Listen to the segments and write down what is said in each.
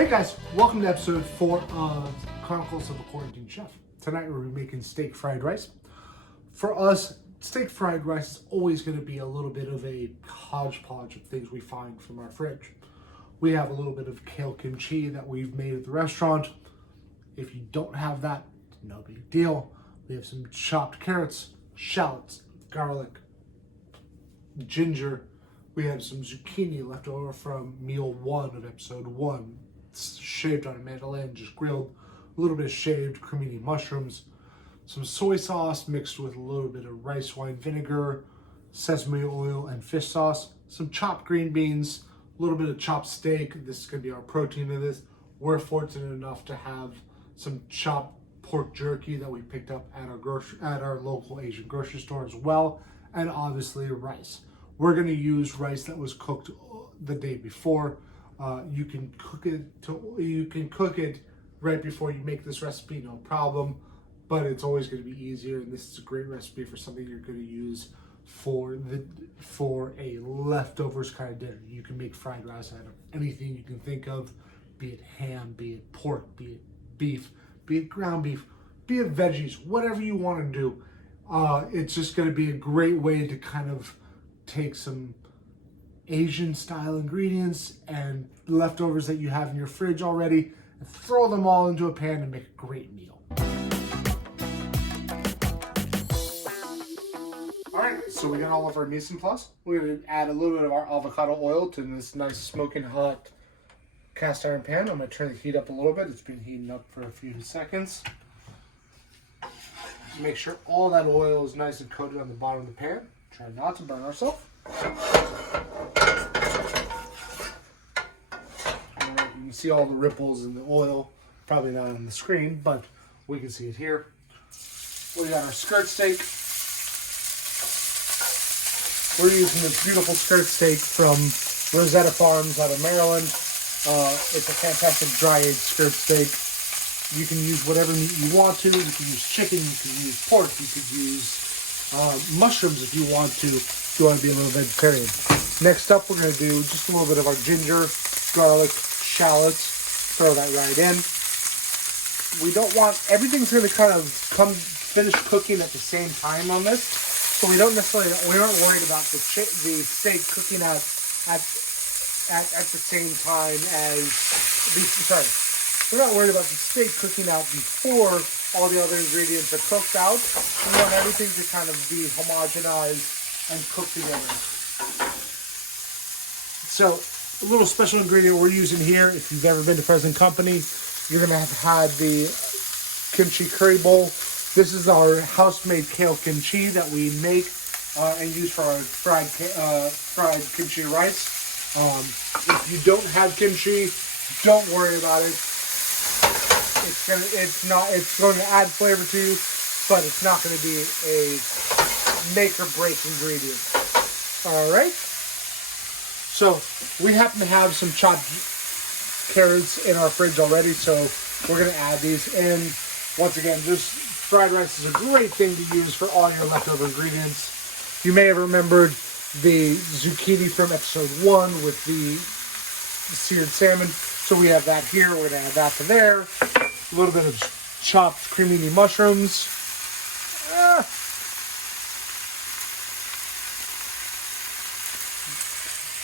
Hey guys, welcome to episode 4 of Chronicles of a Quarantine Chef. Tonight we're making steak fried rice. For us, steak fried rice is always going to be a little bit of a hodgepodge of things we find from our fridge. We have a little bit of kale kimchi that we've made at the restaurant. If you don't have that, no big deal. We have some chopped carrots, shallots, garlic, ginger. We have some zucchini left over from meal 1 of episode 1. It's shaved on a mandolin, just grilled. A little bit of shaved cremini mushrooms. Some soy sauce mixed with a little bit of rice wine vinegar, sesame oil, and fish sauce. Some chopped green beans, a little bit of chopped steak. This is going to be our protein in this. We're fortunate enough to have some chopped pork jerky that we picked up at our local Asian grocery store as well, and obviously rice. We're going to use rice that was cooked the day before. You can cook it right before you make this recipe, no problem. But it's always going to be easier, and this is a great recipe for something you're going to use for a leftovers kind of dinner. You can make fried rice out of anything you can think of, be it ham, be it pork, be it beef, be it ground beef, be it veggies, whatever you want to do. It's just going to be a great way to kind of take some Asian style ingredients and leftovers that you have in your fridge already and throw them all into a pan and make a great meal. Alright, so we got all of our mise en place. We're going to add a little bit of our avocado oil to this nice smoking hot cast iron pan. I'm going to turn the heat up a little bit. It's been heating up for a few seconds. Make sure all that oil is nice and coated on the bottom of the pan. Try not to burn ourselves. You can see all the ripples in the oil. Probably not on the screen, but we can see it here. We got our skirt steak. We're using this beautiful skirt steak from Rosetta Farms out of Maryland. It's a fantastic dry-aged skirt steak. You can use whatever meat you want to. You can use chicken, you can use pork, you could use mushrooms if you want to be a little vegetarian. Next up, we're going to do just a little bit of our ginger, garlic, shallots. Throw that right in. We don't want everything's going to kind of finish cooking at the same time on this, so we aren't worried about the steak cooking at the same time as we're not worried about the steak cooking out before all the other ingredients are cooked out. We want everything to kind of be homogenized and cooked together. So, a little special ingredient we're using here, if you've ever been to Present Company, you're going to have had the kimchi curry bowl. This is our house-made kale kimchi that we make and use for our fried kimchi rice. If you don't have kimchi, don't worry about it. It's going to add flavor to you, but it's not going to be a make or break ingredient. All right. So we happen to have some chopped carrots in our fridge already, so we're going to add these in. Once again, this fried rice is a great thing to use for all your leftover ingredients. You may have remembered the zucchini from episode 1 with the seared salmon. So we have that here. We're going to add that to there. A little bit of chopped cremini mushrooms.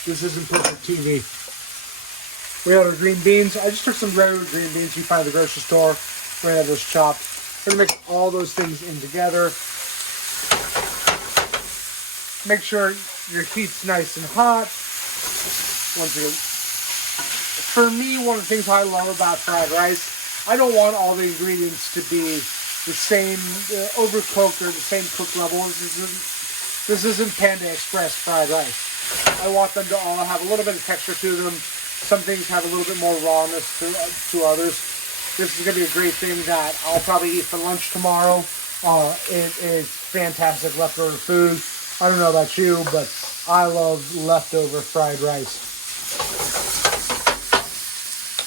This isn't perfect TV. We have our green beans. I just took some regular green beans you find at the grocery store. We're going to have those chopped. We're going to mix all those things in together. Make sure your heat's nice and hot. Once again, for me, one of the things I love about fried rice, I don't want all the ingredients to be the same overcooked or the same cook level. This isn't Panda Express fried rice. I want them to all have a little bit of texture to them. Some things have a little bit more rawness to others. This is going to be a great thing that I'll probably eat for lunch tomorrow. It is fantastic leftover food. I don't know about you, but I love leftover fried rice.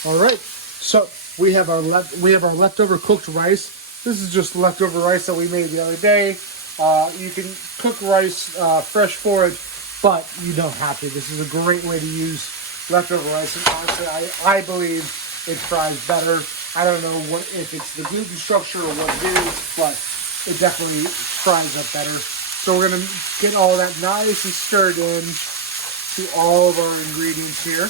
All right, so we have our leftover cooked rice. This is just leftover rice that we made the other day. You can cook rice fresh for it, but you don't have to. This is a great way to use leftover rice. And honestly, I believe it fries better. I don't know if it's the gluten structure or what it is, but it definitely fries up better. So we're going to get all that nice and stirred in to all of our ingredients here.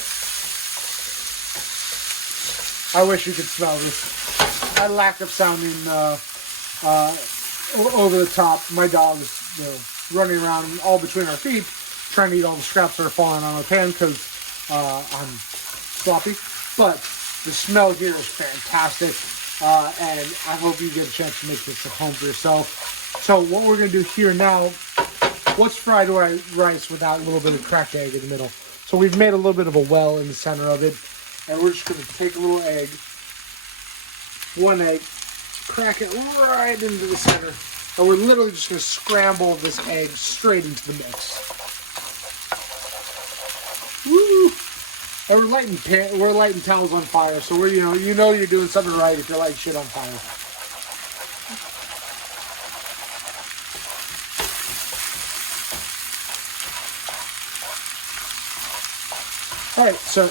I wish you could smell this. I lack of sounding over the top. My dog's running around all between our feet, trying to eat all the scraps that are falling on our pan because I'm sloppy. But the smell here is fantastic, and I hope you get a chance to make this at home for yourself. So what we're going to do here now, what's fried rice without a little bit of cracked egg in the middle? So we've made a little bit of a well in the center of it, and we're just going to take a little egg, one egg, crack it right into the center, and we're literally just going to scramble this egg straight into the mix. Woo! And we're lighting towels on fire, so you know you're doing something right if you're lighting shit on fire. All right, so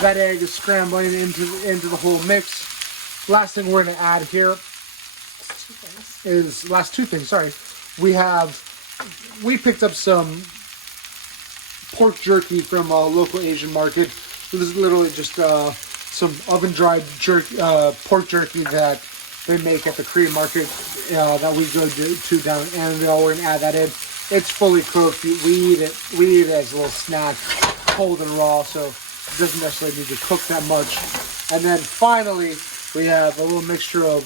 that egg is scrambling into the whole mix. Last thing we're going to add here is last two things. Sorry, we picked up some pork jerky from a local Asian market. This is literally just some oven-dried pork jerky that they make at the Korean market that we go to down in Annandale. We're gonna add that in. It's fully cooked. We eat it as a little snack, cold and raw, so it doesn't necessarily need to cook that much. And then finally, we have a little mixture of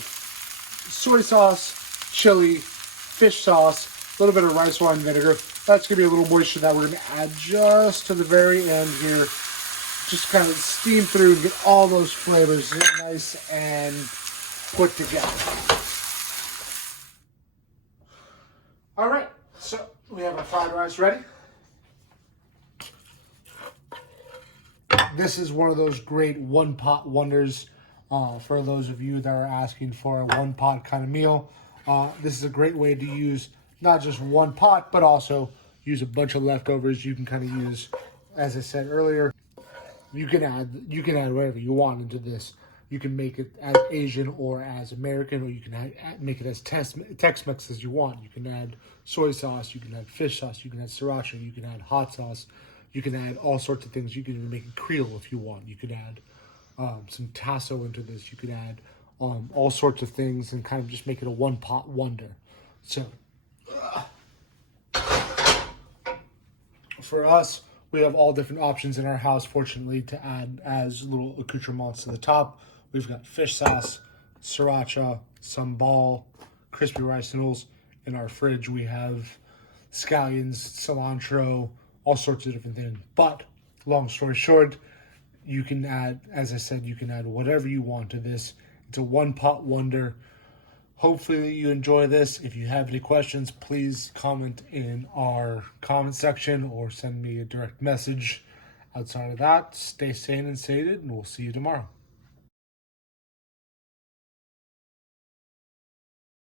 soy sauce, chili, fish sauce, a little bit of rice wine vinegar. That's going to be a little moisture that we're going to add just to the very end here. Just kind of steam through and get all those flavors nice and put together. All right, so we have our fried rice ready. This is one of those great one-pot wonders for those of you that are asking for a one-pot kind of meal. This is a great way to use not just one pot, but also use a bunch of leftovers. You can kind of use, as I said earlier, you can add whatever you want into this. You can make it as Asian or as American, or you can make it as Tex-Mex as you want. You can add soy sauce, you can add fish sauce, you can add sriracha, you can add hot sauce, you can add all sorts of things. You can even make it Creole if you want. You could add some tasso into this. You could add all sorts of things and kind of just make it a one-pot wonder. So for us, we have all different options in our house, fortunately, to add as little accoutrements to the top. We've got fish sauce, sriracha, sambal, crispy rice noodles. In our fridge, we have scallions, cilantro, all sorts of different things. But long story short, you can add, as I said, you can add whatever you want to this. It's a one-pot wonder. Hopefully you enjoy this. If you have any questions, please comment in our comment section or send me a direct message. Outside of that, stay sane and sated, and we'll see you tomorrow.